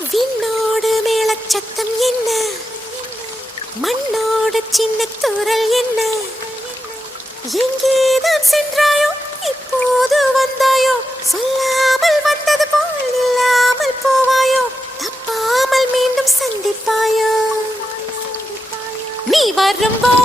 விண்ணோடு மேளச்சத்தம் என்ன, மண்ணோடு சின்ன தூரல் என்ன, எங்கேதான் சென்றாயோ இப்போது வந்தாயோ, சொல்லாமல் வந்தது போல் இல்லாமல் போவாயோ, தப்பாமல் மீண்டும் சந்திப்பாயோ, நீ வரும்போ